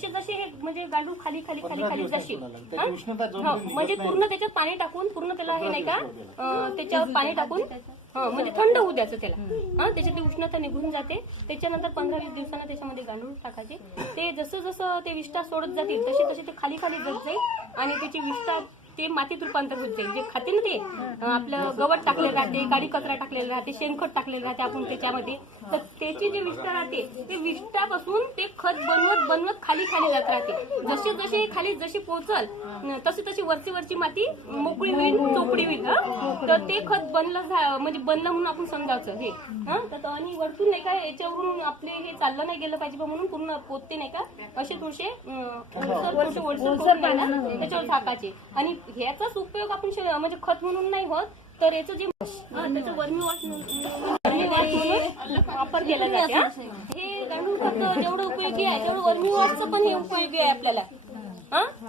जसे जसे हे म्हणजे गांडूळ खाली खाली खाली खाली जशी म्हणजे पूर्ण त्याच्यात पाणी टाकून पूर्ण त्याला हे नाही का त्याच्यावर पाणी टाकून म्हणजे थंड होऊ द्यायचं त्याला. त्याच्यातली उष्णता निघून जाते. त्याच्यानंतर 15-20 दिवसांना त्याच्यामध्ये गांडूळ टाकायचे. ते जसं जसं ते विष्ठा सोडत जातील तसे तसे ते खाली खाली जात जाईल आणि त्याची विष्ठा ते मातीत रूपांतर होत जाईल. जे खाते ना ते आपलं गवत टाकलेलं राहते, काडी कचरा टाकलेला राहते, शेणखत टाकलेलं राहते आपण त्याच्यामध्ये, तर त्याची जी विष्ठा राहते ते विष्ठापासून ते खत बनवत बनवत खाली खाली जात राहते. जसे जसे खाली जशी पोहोचल तशी तशी वरची वरची माती मोकळी होईल, चोपडी होईल. तर ते खत बनलं म्हणजे बनलं म्हणून आपण समजायचं हे. तर आणि वरतून नाही का याच्यावरून आपले हे चाललं नाही गेलं पाहिजे म्हणून पूर्ण पोते नाही का असे थोडेसे त्याच्यावर झाकायचे. आणि ह्याचाच उपयोग आपण म्हणजे खत म्हणून नाही होत, तर याचं जे त्याचं वर्मी वॉश म्हणून वापर केला जाते. हे गांडूळ खत जेवढं उपयोगी आहे तेवढं वर्मी वॉशचं पण हे उपयोगी आहे आपल्याला.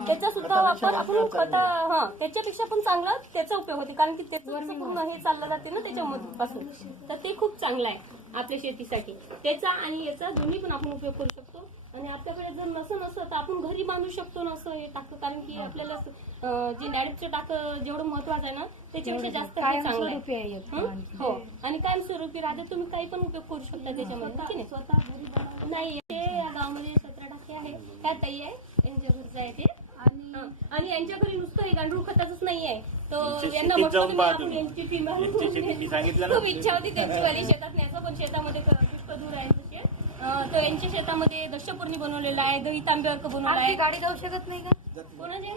त्याचा सुद्धा वापर आपण खता त्याच्यापेक्षा पण चांगला त्याचा उपयोग होते, कारण की त्याचं पूर्ण हे चाललं जाते ना त्याच्यापासून. तर ते खूप चांगलं आहे आपल्या शेतीसाठी. त्याचा आणि याचा दोन्ही पण आपण उपयोग करू शकतो. आणि आपल्याकडे जर नसं तर आपण घरी बांधू शकतो ना असं हे टाकं, कारण की आपल्याला जे नॅडीचं टाकं जेवढं महत्वाचं आहे ना त्याच्यापेक्षा जास्त हे चांगलं आहे. हो, आणि कायमस्वरूपी राहते. तुम्ही काही पण उपयोग करू शकता त्याच्यामध्ये. स्वतः नाही ते या गावामध्ये 17 टाके आहे. त्या ताई आहे यांच्या घरचं आहे ते. आणि यांच्या घरी नुसतं हे गांडूळ खताचंच नाही आहे, तर यांना म्हटलं यांची टीम खूप इच्छा होती त्यांची वाली शेतात न्यायचं, पण शेतामध्ये पुष्कळ दूर आहे शेत. तर यांच्या शेतामध्ये दशपूर्णी बनवलेला आहे, दही तांबे अर्क बनवला आहे. गाडी जाऊ शकत नाही का कोणाचे?